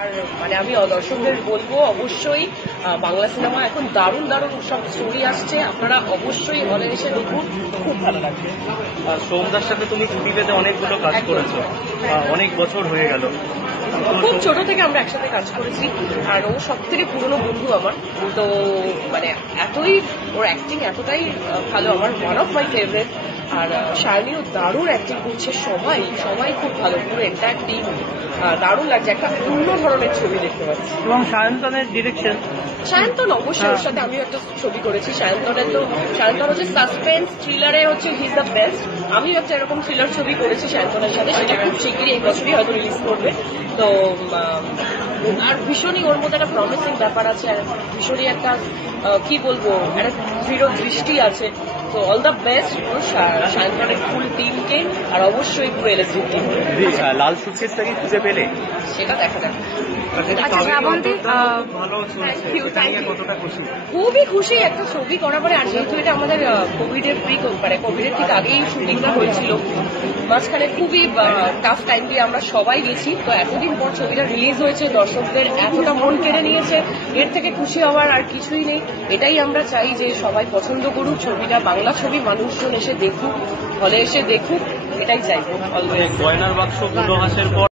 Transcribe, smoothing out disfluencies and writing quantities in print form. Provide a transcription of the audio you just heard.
আর মানে আমি দর্শকদের বলবো অবশ্যই বাংলা সিনেমা এখন দারুণ দারুণ সব স্টোরি আসছে, আপনারা অবশ্যই হলে এসে দেখুন, খুব ভালো লাগবে। সৌমদার সাথে তুমি টিভিতে অনেকগুলো কাজ করেছো, অনেক বছর হয়ে গেল, খুব ছোট থেকে আমরা একসাথে কাজ করেছি, আর ও সব থেকে পুরনো বন্ধু আমার। তো মানে এতই ওর অ্যাক্টিং এতটাই ভালো, আমার ওয়ান অফ মাই ফেভারিট। আর শায়নিও দারুণ অ্যাক্টিং করছে, সবাই সবাই খুব ভালো, পুরো এন্টায়ার টিম দারুণ লাগছে, একটা অন্য ধরনের ছবি দেখতে পাচ্ছি। এবং সায়ন্তনের ডিরেকশন, সায়ন্তন অবশ্যই, ওর সাথে আমিও একটা ছবি করেছি। সায়ন্তন হচ্ছে সাসপেন্স থ্রিলারে হচ্ছে হি ইজ দ্য বেস্ট। আমিও একটা এরকম থ্রিলার ছবি করেছি সায়ন্তনের সাথে, সেটা খুব শিগগিরই এই বছরই হয়তো রিলিজ করবে। তো আর ভীষণই ওর মধ্যে একটা প্রমিসিং ব্যাপার আছে, আর ভীষণই একটা কি বলবো, একটা দৃঢ় দৃষ্টি আছে। তো অল দ্য বেস্ট সায়ন্তনের ফুল টিমকে, আর অবশ্যই পুরো এলএসডি টিম। লাল সুটকেসটাকে খুঁজে পেলে সেটা দেখা যাক। খুবই খুশি একটা ছবি করার পরে, আর যেহেতু এটা আমাদের কোভিডের ঠিক আগেই শুটিংটা হয়েছিল, মাঝখানে খুবই টাফ টাইম দিয়ে আমরা সবাই গেছি। তো এতদিন পর ছবিটা রিলিজ হয়েছে, দর্শকদের এতটা মন কেড়ে নিয়েছে, এর থেকে খুশি হওয়ার আর কিছুই নেই। এটাই আমরা চাই যে সবাই পছন্দ করুক ছবিটা, বাংলা ছবি মানুষজন এসে দেখুক, হলে এসে দেখুক, এটাই চাইবো। গয়নার বাক্স পূর্ণহাসের পর